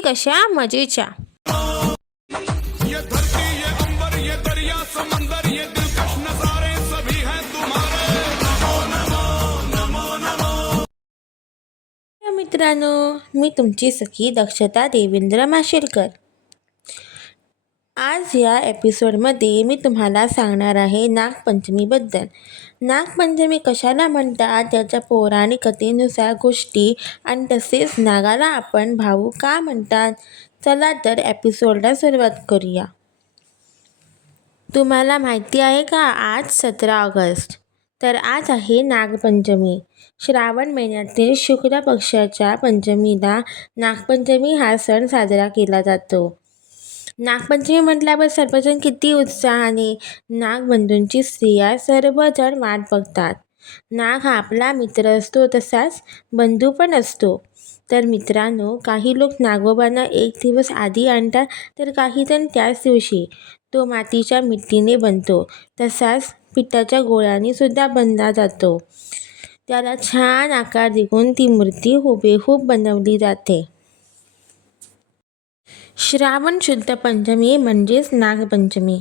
गोष्टी कशा मजेच्या. ये धरती ये अंबर ये दरिया समंदर ये दिलकश नजारे सभी हैं तुम्हारे. मित्रांनो, मी तुमची सखी दक्षता देवेंद्र माशेलकर. आज या एपिसोडमध्ये मी तुम्हाला सांगणार आहे नागपंचमीबद्दल. नागपंचमी कशाला म्हणतात, त्याच्या पौराणिक कथेनुसार गोष्टी आणि तसेच नागाला आपण भाऊ का म्हणतात. चला तर एपिसोडला सुरुवात करूया. तुम्हाला माहिती आहे का, आज 17 ऑगस्ट. तर आज आहे नागपंचमी. श्रावण महिन्यातील शुक्ल पक्षाच्या पंचमीला नागपंचमी हा सण साजरा केला जातो. नागपंचमी म्हटल्यावर सर्वजण किती उत्साहाने नागबंधूंची स्त्रिया सर्वजण वाट बघतात. नाग हा आपला मित्र असतो, तसाच बंधू पण असतो. तर मित्रांनो, काही लोक नागोबांना एक दिवस आधी आणतात, तर काही जण त्याच दिवशी. तो मातीच्या मिठीने बनतो, तसाच पिठाच्या गोळ्याने सुद्धा बनला जातो. त्याला छान आकार देऊन ती मूर्ती हुबेहूब बनवली जाते. श्रावण शुद्ध पंचमी म्हणजेच नागपंचमी.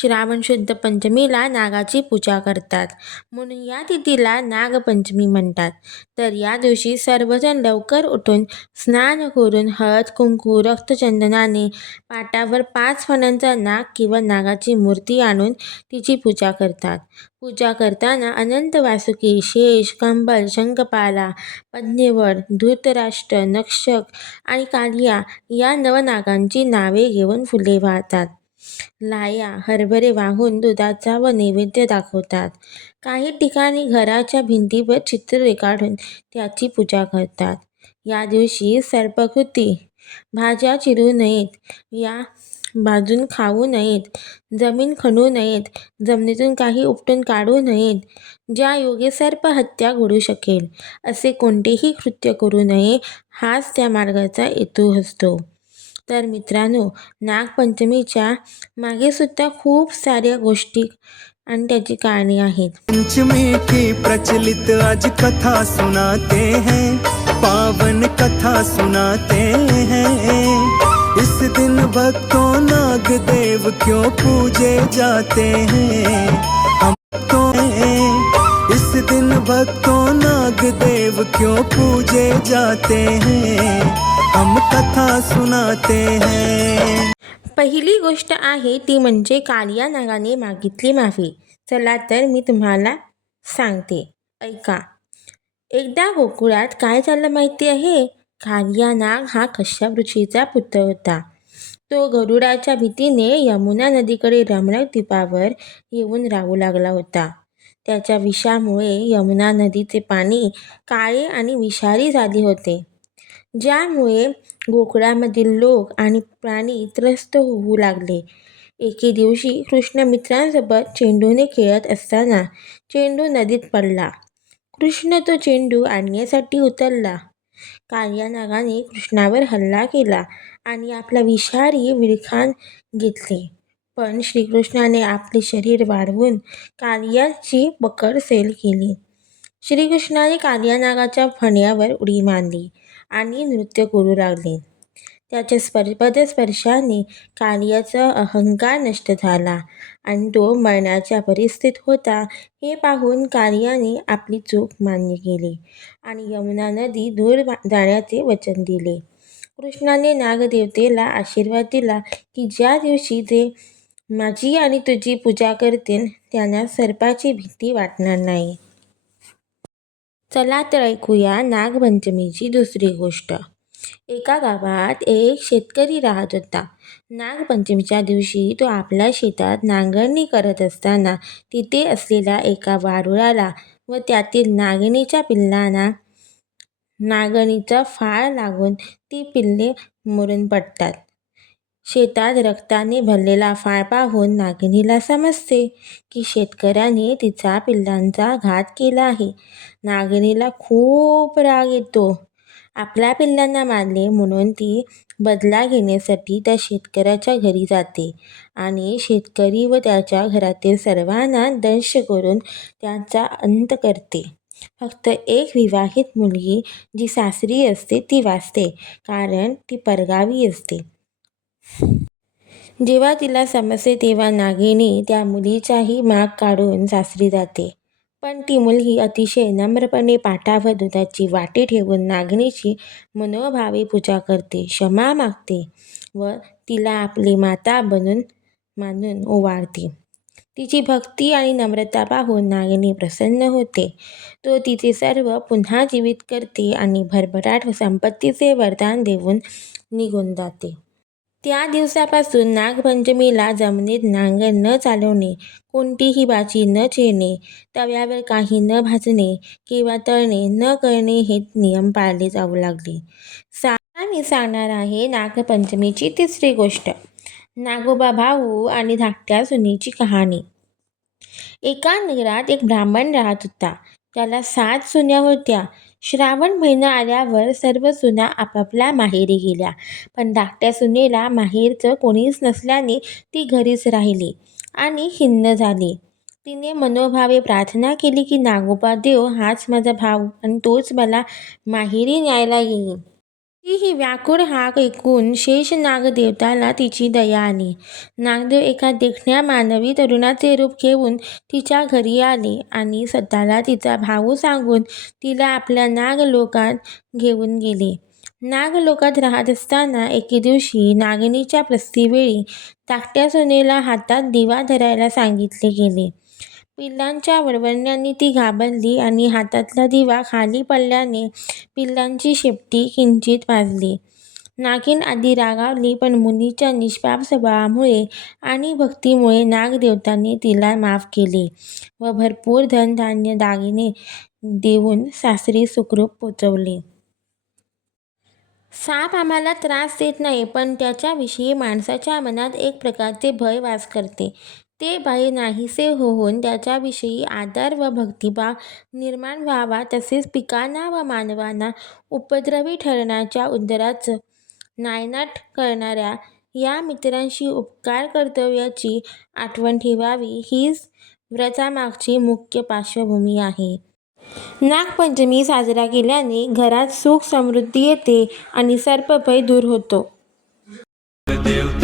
श्रावण शुद्ध पंचमीला नागाची पूजा करतात, म्हणून या तिथीला नागपंचमी म्हणतात. तर या दिवशी सर्वजण लवकर उठून स्नान करून हळद कुंकू रक्तचंदनाने पाटावर 5 फण्यांचा नाग किंवा नागाची मूर्ती आणून तिची पूजा करतात. पूजा करताना अनंत वासुकी, शेष, कंबल, शंखपाला, पद्मेवर, धृतराष्ट्र, नक्षक आणि कालिया या नवनागांची नावे घेऊन फुले वाहतात. लाह्या, हरभरे वाहून दुधाचा व नैवेद्य दाखवतात. काही ठिकाणी घराच्या भिंतीवर चित्र रेखाटून त्याची पूजा करतात. या दिवशी सर्पकृती, भाज्या चिरू नयेत, या भाजून खाऊ नयेत, जमीन खणू नयेत, जमिनीतून काही उपटून काढू नयेत, ज्या योगे सर्प हत्या घडू शकेल असे कोणतेही कृत्य करू नये, हाच त्या मार्गाचा हेतू असतो. तर मित्रांनो, नागपंचमीच्या मागे सुद्धा खूप साऱ्या गोष्टी आणि त्याची कारणे आहेत. पंचमी की प्रचलित आज कथा सुनाते हैं, पावन कथा सुनाते हैं. इस दिन भक्तों नाग देव क्यों पूजे जाते हैं, हम तो इस दिन भक्तों नाग देव क्यों पूजे जाते हैं, हम कथा सुनाते हैं. पहिली गोष्ट आहे ती म्हणजे कालिया नागाने मागितली माफी. चला तर मी तुम्हाला सांगते, ऐका. एकदा गोकुळात काय झालं माहिती आहे. कालिया नाग हा कश्यप ऋषीचा पुत्र होता. तो गरुडाच्या भीतीने यमुना नदीकडे रमणक द्वीपावर येऊन राहू लागला होता. त्याच्या विषामुळे यमुना नदीचे पाणी काळे आणि विषारी झाले होते, ज्यामुळे गोकुळामधील लोक आणि प्राणी त्रस्त होऊ लागले. एके दिवशी कृष्ण मित्रांसोबत चेंडूने खेळत असताना चेंडू नदीत पडला. कृष्ण तो चेंडू आणण्यासाठी उतरला. कालिया नागाने कृष्णावर हल्ला केला आणि आपला विषारी विळखा घेतले. पण श्रीकृष्णाने आपले शरीर वाढवून कालियाची पकड सैल केली. श्रीकृष्णाने कालिया नागाच्या फण्यावर उडी मारली आणि नृत्य करू लागले. त्याच्या पदस्पर्शाने कालियाचा अहंकार नष्ट झाला आणि तो मरणाच्या परिस्थितीत होता. हे पाहून कालियाने आपली चूक मान्य केली आणि यमुना नदी दूर जाण्याचे वचन दिले. कृष्णाने नागदेवतेला आशीर्वाद दिला की ज्या दिवशी ते माझी आणि तुझी पूजा करतील, त्यांना सर्पाची भीती वाटणार नाही. चला तर ऐकूया नागपंचमीची दुसरी गोष्ट. एका गावात एक शेतकरी राहत होता. नागपंचमीच्या दिवशी तो आपल्या शेतात नांगरणी करत असताना तिथे असलेल्या एका वारुळाला व त्यातील नागिनीच्या पिल्लांना नागणीचा फाळ लागून ती पिल्ले मरून पडतात. शेतात रक्ताने भरलेला फाळ पाहून नागिनीला समजते की शेतकऱ्याने तिचा पिल्लांचा घात केला आहे. नागिनीला खूप राग येतो. आपल्या पिल्लांना मारले म्हणून ती बदला घेण्यासाठी त्या शेतकऱ्याच्या घरी जाते आणि शेतकरी व त्याच्या घरातील सर्वांना दंश करून त्यांचा अंत करते. फक्त एक विवाहित मुलगी जी सासरी असते ती वाचते, कारण ती परगावी असते. जेव्हा तिला समजते तेव्हा नागिनी त्या मुलीचाही माग काढून सासरी जाते. पण ती मुलगी अतिशय नम्रपणे पाटावर दुधाची वाटी ठेवून नागिनीची मनोभावे पूजा करते, क्षमा मागते व तिला आपली माता मानून ओवाळते. तिची भक्ती आणि नम्रता पाहून नागिनी प्रसन्न होते. तो तिचे सर्व पुन्हा जीवित करते आणि भरभराट व संपत्तीचे वरदान देऊन निघून जाते. त्या दिवसापासून नागपंचमीला जमिनीत नांगर न चालवणे, कोणतीही भाजी न चिरणे, तव्यावर काही न भाजणे किंवा तळणे न करणे हे नियम पाळले जाऊ लागले. आता मी सांगणार आहे नागपंचमीची तिसरी गोष्ट, नागोबा भाऊ आणि धाकट्या सुनेची कहाणी. एका नगरात एक ब्राह्मण राहत होता. त्याला 7 सुना होत्या. श्रावण महिना आल्यावर सर्व सुना आपापल्या माहेरी गेल्या, पण धाकट्या सुनेला माहेरचं कोणीच नसल्याने ती घरीच राहिली आणि खिन्न झाली. तिने मनोभावे प्रार्थना केली की नागोबा देव हाच माझा भाऊ आणि तोच मला माहेरी न्यायला येईल. ही व्याकुळ हाक ऐकून शेष नागदेवताला तिची दया आली. नागदेव एका देखण्या मानवी तरुणाचे रूप घेऊन तिच्या घरी आले आणि स्वतःला तिचा भाऊ सांगून तिला आपल्या नागलोकात घेऊन गेले. नागलोकात राहत असताना एके दिवशी नागिनीच्या प्रसूतीवेळी धाकट्या सुनेला हातात दिवा धरायला सांगितले गेले. पिल्लांच्या वळवळण्याने ती घाबरली आणि हातातला दिवा खाली पडल्याने पिल्लांची शेपटी किंचित भाजली. नागिन आधी रागावली, पण मुलीच्या निष्पाप स्वभावामुळे आणि भक्तीमुळे नागदेवतांनी तिला माफ केले व भरपूर धनधान्य दागिने देऊन सासरी सुखरूप पोचवले. साप आम्हाला त्रास देत नाही, पण त्याच्याविषयी माणसाच्या मनात एक प्रकारचे भय वास करते. ते भय नाहीसे होऊन त्याच्याविषयी आदर व भक्तिभाव निर्माण व्हावा. तसेच पिकांना व मानवांना उपद्रवी ठरण्याच्या उंदराचं नायनाट करणाऱ्या या मित्रांशी उपकार कर्तव्याची आठवण ठेवावी, हीच व्रतामागची मुख्य पार्श्वभूमी आहे. नागपंचमी साजरा केल्याने घरात सुख समृद्धी येते आणि सर्पभय दूर होतो. देव